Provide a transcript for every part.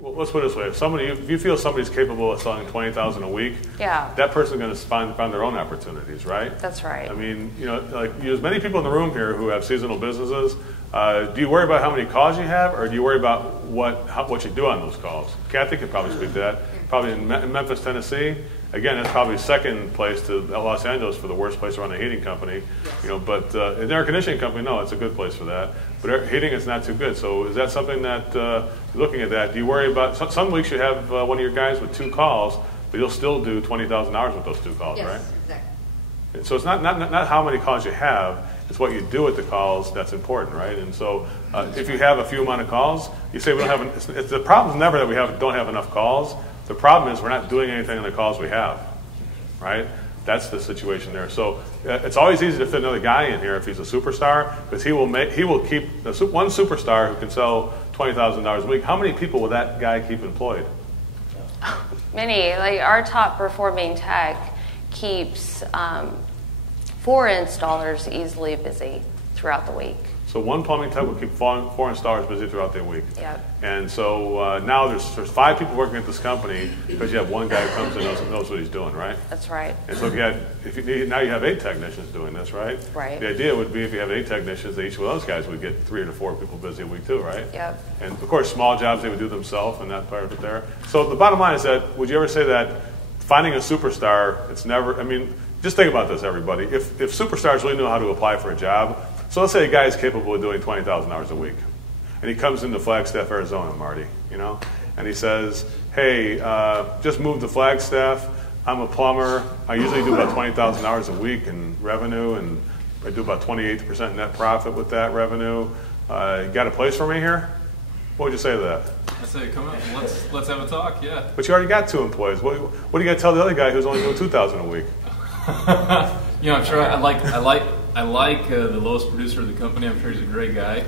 Well, let's put it this way: if you feel somebody's capable of selling 20,000 a week, yeah, that person's going to find their own opportunities, right? That's right. I mean, like there's many people in the room here who have seasonal businesses. Do you worry about how many calls you have, or do you worry about what you do on those calls? Kathy could probably speak to that. Probably in Memphis, Tennessee. Again, it's probably second place to Los Angeles for the worst place to run a heating company. Yes. But an air conditioning company, no, it's a good place for that. But heating is not too good. So is that something that, looking at that, do you worry about, some weeks you have one of your guys with 2 calls, but you'll still do $20,000 with those 2 calls, right? Yes, exactly. So it's not how many calls you have, it's what you do with the calls that's important, right? And so if you have a few amount of calls, you say we don't have, the problem's never that we don't have enough calls. The problem is we're not doing anything on the calls we have, right? That's the situation there. So it's always easy to fit another guy in here if he's a superstar, because he will keep one superstar who can sell $20,000 a week. How many people will that guy keep employed? Many. Like our top performing tech keeps 4 installers easily busy throughout the week. So one plumbing tech will keep 4 installers busy throughout the week. Yep. And so now there's 5 people working at this company because you have one guy who comes in and knows what he's doing, right? That's right. And so now you have 8 technicians doing this, right? Right. The idea would be if you have 8 technicians, that each one of those guys would get 3 to 4 people busy a week too, right? Yep. And of course, small jobs they would do themselves, and that part of it there. So the bottom line is that, would you ever say that finding a superstar, it's never, I mean, just think about this, everybody. If superstars really know how to apply for a job, so let's say a guy is capable of doing 20,000 hours a week, and he comes into Flagstaff, Arizona, Marty, and he says, hey, just moved to Flagstaff. I'm a plumber. I usually do about 20,000 hours a week in revenue, and I do about 28% net profit with that revenue. You got a place for me here? What would you say to that? I say, come on, let's have a talk, yeah. But you already got 2 employees. What do you got to tell the other guy who's only doing 2,000 a week? I'm sure I like the lowest producer of the company. I'm sure he's a great guy.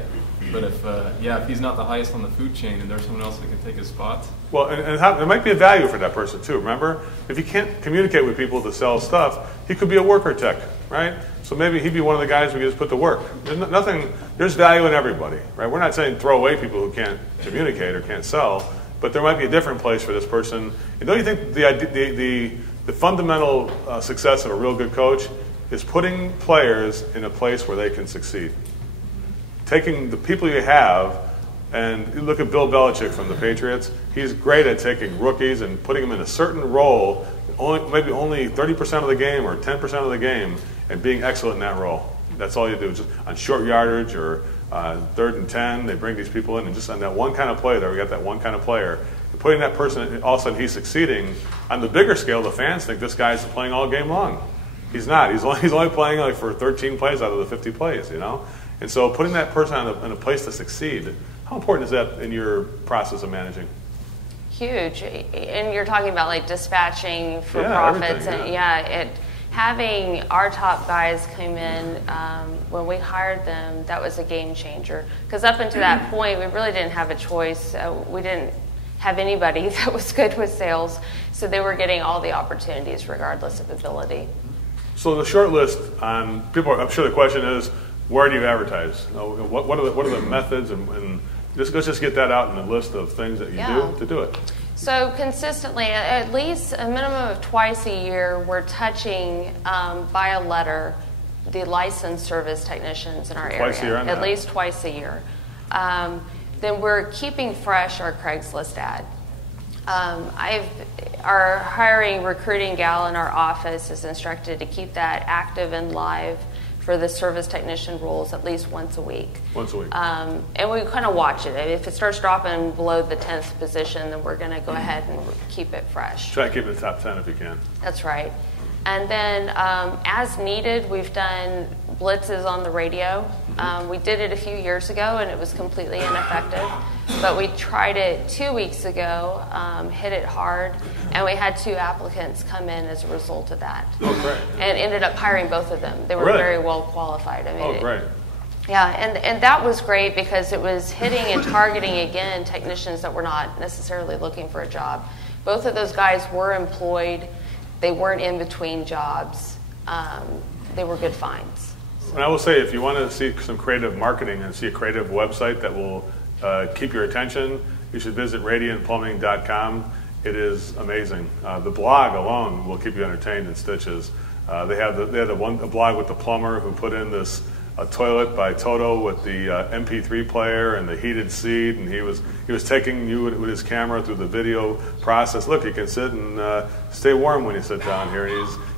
But if he's not the highest on the food chain and there's someone else that can take his spot. Well, and there might be a value for that person too. Remember, if he can't communicate with people to sell stuff, he could be a worker tech, right? So maybe he'd be one of the guys we could just put to work. There's value in everybody, right? We're not saying throw away people who can't communicate or can't sell, but there might be a different place for this person. And don't you think the fundamental success of a real good coach is putting players in a place where they can succeed? Taking the people you have, and you look at Bill Belichick from the Patriots, he's great at taking rookies and putting them in a certain role, maybe only 30% of the game or 10% of the game, and being excellent in that role. That's all you do. Just on short yardage or 3rd and 10, they bring these people in, and just on that one kind of play there, we got that one kind of player. And putting that person, all of a sudden he's succeeding. On the bigger scale, the fans think this guy's playing all game long. He's not. He's only playing like for 13 plays out of the 50 plays, And so putting that person in a place to succeed, how important is that in your process of managing? Huge. And you're talking about like dispatching for profits. And having our top guys come in, when we hired them, that was a game changer. Because up until that point, we really didn't have a choice. We didn't have anybody that was good with sales. So they were getting all the opportunities regardless of ability. So the short list on people, I'm sure the question is, where do you advertise? What are the methods, and let's just get that out in the list of things that you do to do it. So consistently, at least a minimum of twice a year, we're touching by a letter the licensed service technicians in our area. Twice a year on that? At least twice a year. Then we're keeping fresh our Craigslist ad. Our hiring recruiting gal in our office is instructed to keep that active and live for the service technician roles at least once a week. Once a week. And we kind of watch it. If it starts dropping below the 10th position, then we're going to go ahead and keep it fresh. Try to keep it in the top 10 if you can. That's right. And then as needed, we've done blitzes on the radio. We did it a few years ago, and it was completely ineffective. But we tried it 2 weeks ago, hit it hard, and we had 2 applicants come in as a result of that. Oh, great. And ended up hiring both of them. They were very well qualified. I mean, great. Yeah, and that was great because it was hitting and targeting, again, technicians that were not necessarily looking for a job. Both of those guys were employed. They weren't in between jobs. They were good finds. And I will say, if you want to see some creative marketing and see a creative website that will keep your attention you should visit radiantplumbing.com. It is amazing. The blog alone will keep you entertained in stitches. They had a blog with the plumber who put in this toilet by Toto with the MP3 player and the heated seat, and he was taking you with his camera through the video process. Look, you can sit and stay warm when you sit down here.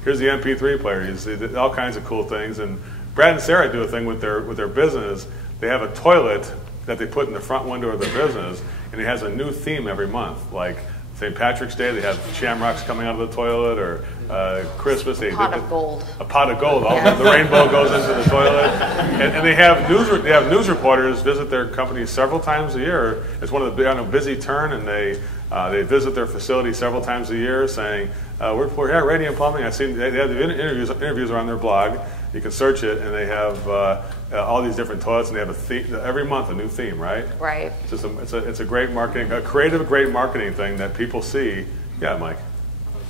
Here's the MP3 player. He's all kinds of cool things. And Brad and Sarah do a thing with their business. They have a toilet that they put in the front window of their business, and it has a new theme every month. Like St. Patrick's Day, they have shamrocks coming out of the toilet, or Christmas, a pot of gold. A pot of gold. Yeah. The rainbow goes into the toilet. And they have news reporters visit their company several times a year. It's one of the on a busy turn, and they visit their facility several times a year, saying, "We're here at Radiant Plumbing." I've seen they have the interviews are on their blog. You can search it, and they have all these different toilets, and they have a theme, every month a new theme, right? Right. It's a great marketing, a creative, great marketing thing that people see. Yeah, Mike.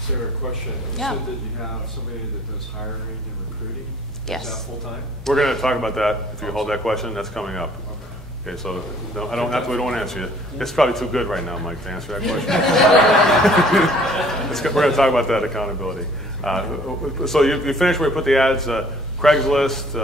Sarah, a question. You said that you have somebody that does hiring and recruiting. Yes. Is that full time? We're going to talk about that. If you hold that question, that's coming up. Okay, so we don't want to answer you. It's probably too good right now, Mike, to answer that question. We're going to talk about that accountability. So you finished where you put the ads. Craigslist.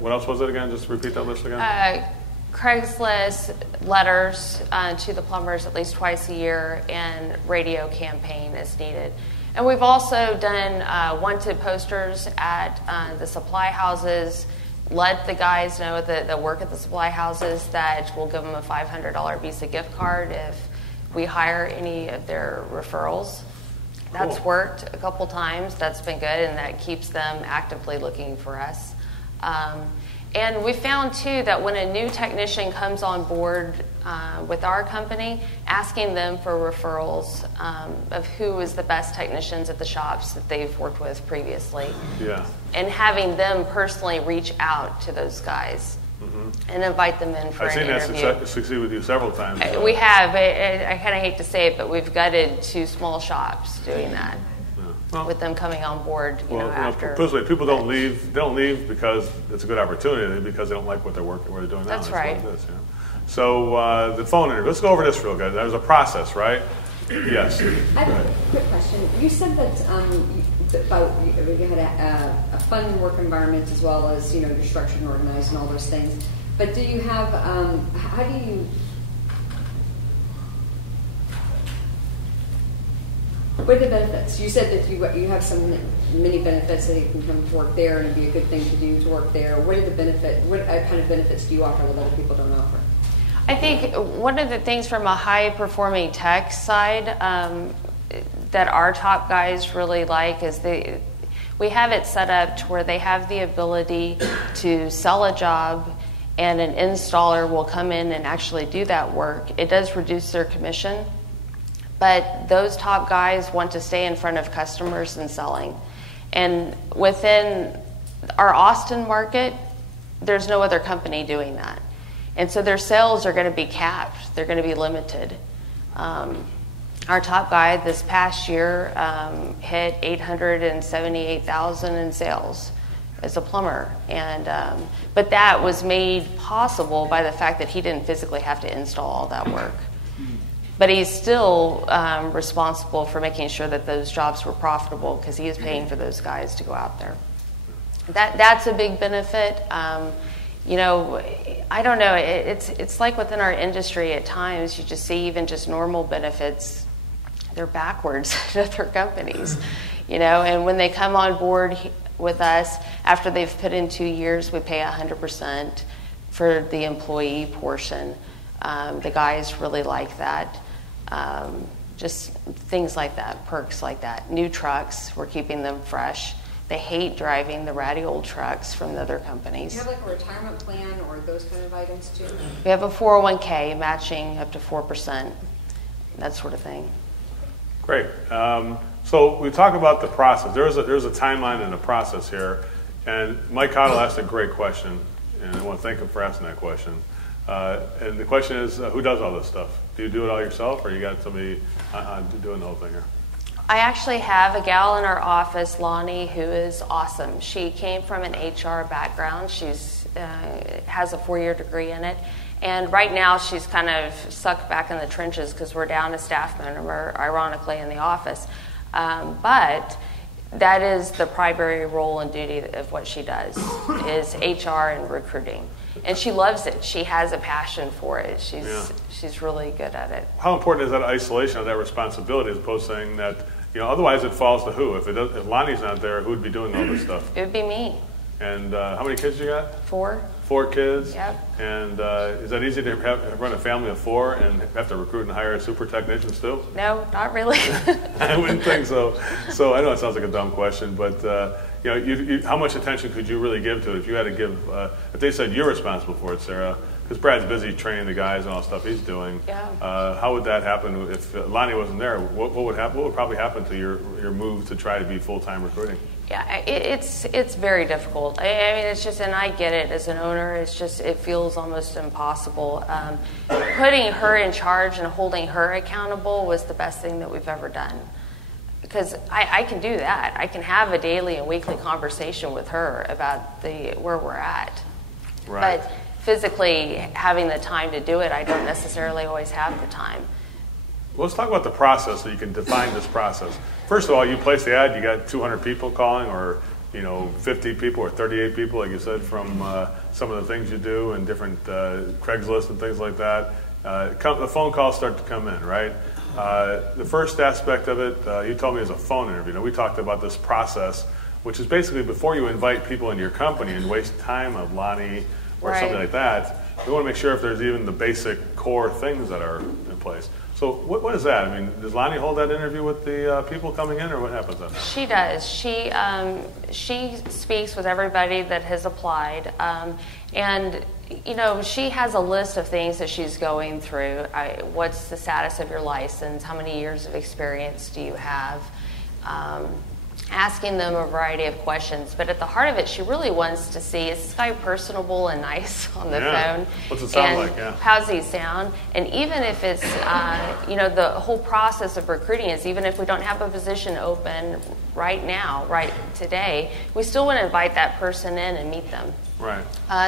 What else was it again? Just repeat that list again. Craigslist, letters to the plumbers at least twice a year, and radio campaign as needed. And we've also done wanted posters at the supply houses. Let the guys know that work at the supply houses that we'll give them a $500 Visa gift card if we hire any of their referrals. That's Cool. worked a couple times. That's been good, and that keeps them actively looking for us. And we found, too, that when a new technician comes on board with our company, asking them for referrals of who is the best technicians at the shops that they've worked with previously. Yeah. And having them personally reach out to those guys and invite them in for an interview. I've seen that succeed with you several times. We have. I kind of hate to say it, but we've gutted 2 small shops doing that. Well, with them coming on board, after. People don't leave. They don't leave because it's a good opportunity. Because they don't like what they're doing now. That's right. What it is, So the phone interview. Let's go over this real good. There's a process, right? Yes. I have a quick question. You said that you had a fun work environment as well as you're structured and organized and all those things. But do you have? How do you? What are the benefits? You said that you have many benefits that you can come to work there and it'd be a good thing to do to work there. What are the benefits? What kind of benefits do you offer that other people don't offer? I think one of the things from a high-performing tech side that our top guys really like is we have it set up to where they have the ability to sell a job and an installer will come in and actually do that work. It does reduce their commission. But those top guys want to stay in front of customers and selling. And within our Austin market, there's no other company doing that. And so their sales are going to be capped. They're going to be limited. Our top guy this past year hit $878,000 in sales as a plumber. But that was made possible by the fact that he didn't physically have to install all that work. But he's still responsible for making sure that those jobs were profitable because he is paying for those guys to go out there. That's a big benefit. I don't know. It's like within our industry at times you just see even just normal benefits, they're backwards at other companies. And when they come on board with us, after they've put in 2 years, we pay 100% for the employee portion. The guys really like that. Just things like that, perks like that. New trucks, we're keeping them fresh. They hate driving the ratty old trucks from the other companies. Do you have like a retirement plan or those kind of items too? We have a 401k matching up to 4%, that sort of thing. Great. So we talk about the process. There's a timeline and a process here. And Mike Cottle asked a great question, and I want to thank him for asking that question. And the question is, who does all this stuff? Do you do it all yourself, or you got somebody doing the whole thing here? I actually have a gal in our office, Lonnie, who is awesome. She came from an HR background. She's has a 4-year degree in it, And right now she's kind of sucked back in the trenches because we're down a staff member, ironically, in the office. But that is the primary role and duty of what she does, is HR and recruiting. And she loves it. She has a passion for it. She's really good at it. How important is that isolation of that responsibility as opposed to saying that, otherwise it falls to who? If Lonnie's not there, who would be doing all this stuff? It would be me. And how many kids you got? 4. 4 kids? Yep. And is that easy to run a family of 4 and have to recruit and hire super technicians too? No, not really. I wouldn't think so. So I know it sounds like a dumb question, but how much attention could you really give to it if you had to give? If they said you're responsible for it, Sarah, because Brad's busy training the guys and all the stuff he's doing. Yeah. How would that happen if Lonnie wasn't there? What would happen? What would probably happen to your move to try to be full-time recruiting? Yeah, it's very difficult. I mean, it's just, and I get it as an owner. It's just, it feels almost impossible. Putting her in charge and holding her accountable was the best thing that we've ever done. Because I can do that. I can have a daily and weekly conversation with her about where we're at. Right. But physically having the time to do it, I don't necessarily always have the time. Well, let's talk about the process so you can define this process. First of all, you place the ad, you got 200 people calling, or 50 people or 38 people, like you said, from some of the things you do and different Craigslist and things like that. The phone calls start to come in, right? The first aspect of it, you told me, is a phone interview. Now, we talked about this process, which is basically before you invite people into your company and waste time of Lonnie or something like that, we want to make sure if there's even the basic core things that are in place. So what is that? I mean, does Lonnie hold that interview with the people coming in, or what happens then? She does. She speaks with everybody that has applied, and she has a list of things that she's going through. What's the status of your license? How many years of experience do you have? Asking them a variety of questions, but at the heart of it, she really wants to see, is this guy personable and nice on the phone? What's it sound like? Yeah. How's he sound? And even if it's, the whole process of recruiting is, even if we don't have a position open right now, right today, we still want to invite that person in and meet them. Right.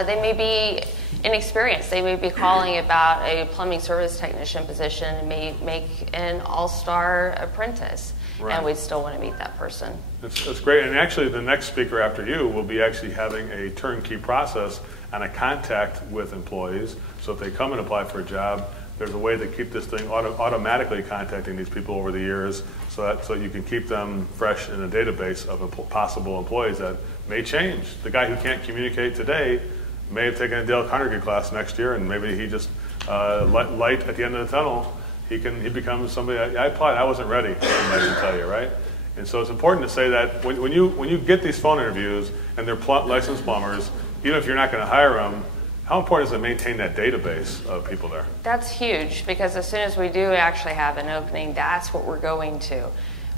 They may be inexperienced. They may be calling about a plumbing service technician position and may make an all-star apprentice. Right. And we still want to meet that person. That's great. And actually, the next speaker after you will be actually having a turnkey process and a contact with employees. So if they come and apply for a job, there's a way to keep this thing automatically contacting these people over the years so you can keep them fresh in a database of possible employees that may change. The guy who can't communicate today may have taken a Dale Carnegie class next year, and maybe he just light at the end of the tunnel. He becomes somebody. I applied. I wasn't ready. I can tell you, right? And so it's important to say that when you get these phone interviews and they're licensed plumbers, even if you're not going to hire them, how important is it to maintain that database of people there? That's huge, because as soon as we do actually have an opening, that's what we're going to.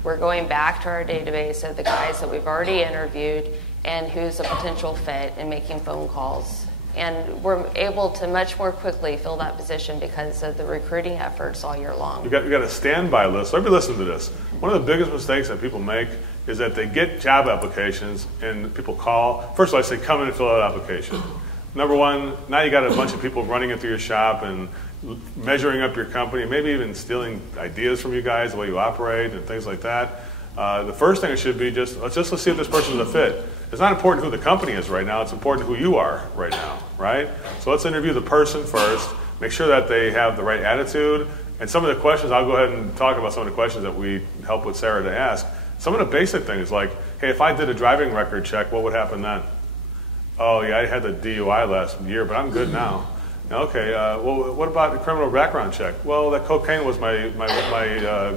We're going back to our database of the guys that we've already interviewed and who's a potential fit, and making phone calls. And we're able to much more quickly fill that position because of the recruiting efforts all year long. You got a standby list. Everybody listen to this. One of the biggest mistakes that people make is that they get job applications and people call. First of all, I say come in and fill out an application. Number one, now you got a bunch of people running into your shop and measuring up your company, maybe even stealing ideas from you guys, the way you operate and things like that. The first thing it should be let's see if this person's a fit. It's not important who the company is right now. It's important who you are right now, right? So let's interview the person first. Make sure that they have the right attitude. And some of the questions, I'll go ahead and talk about some of the questions that we help with Sarah to ask. Some of the basic things like, hey, if I did a driving record check, what would happen then? Oh, yeah, I had the DUI last year, but I'm good now. Okay, well, what about the criminal background check? Well, that cocaine was my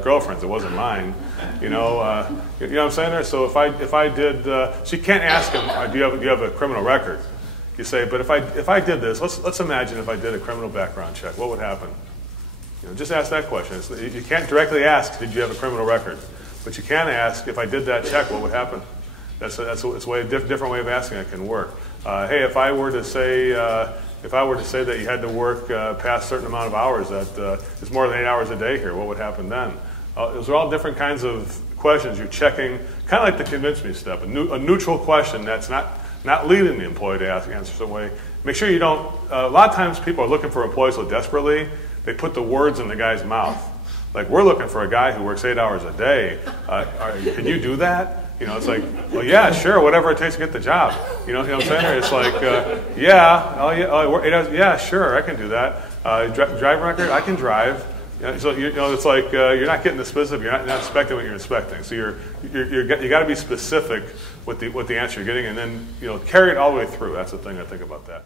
girlfriend's. It wasn't mine. You know what I'm saying there? So if I did, so you can't ask him, do you have a criminal record? You say, but if I did this, let's imagine if I did a criminal background check, what would happen? Just ask that question. You can't directly ask, did you have a criminal record? But you can ask, if I did that check, what would happen? It's a different way of asking it can work. Hey, if I were to say that you had to work past a certain amount of hours, that it's more than 8 hours a day here, what would happen then? Those are all different kinds of questions you're checking, kind of like the convince me step, a neutral question that's not leading the employee to answer some way. make sure you don't. A lot of times people are looking for employees so desperately they put the words in the guy's mouth. Like, we're looking for a guy who works 8 hours a day. Can you do that? You know, it's like, well, yeah, sure, whatever it takes to get the job. You know what I'm saying? Or it's like, yeah, sure, I can do that. Driving record, I can drive. So it's like you're not getting the specific. You're not expecting what you're expecting. So you got to be specific with the answer you're getting, and then carry it all the way through. That's the thing I think about that.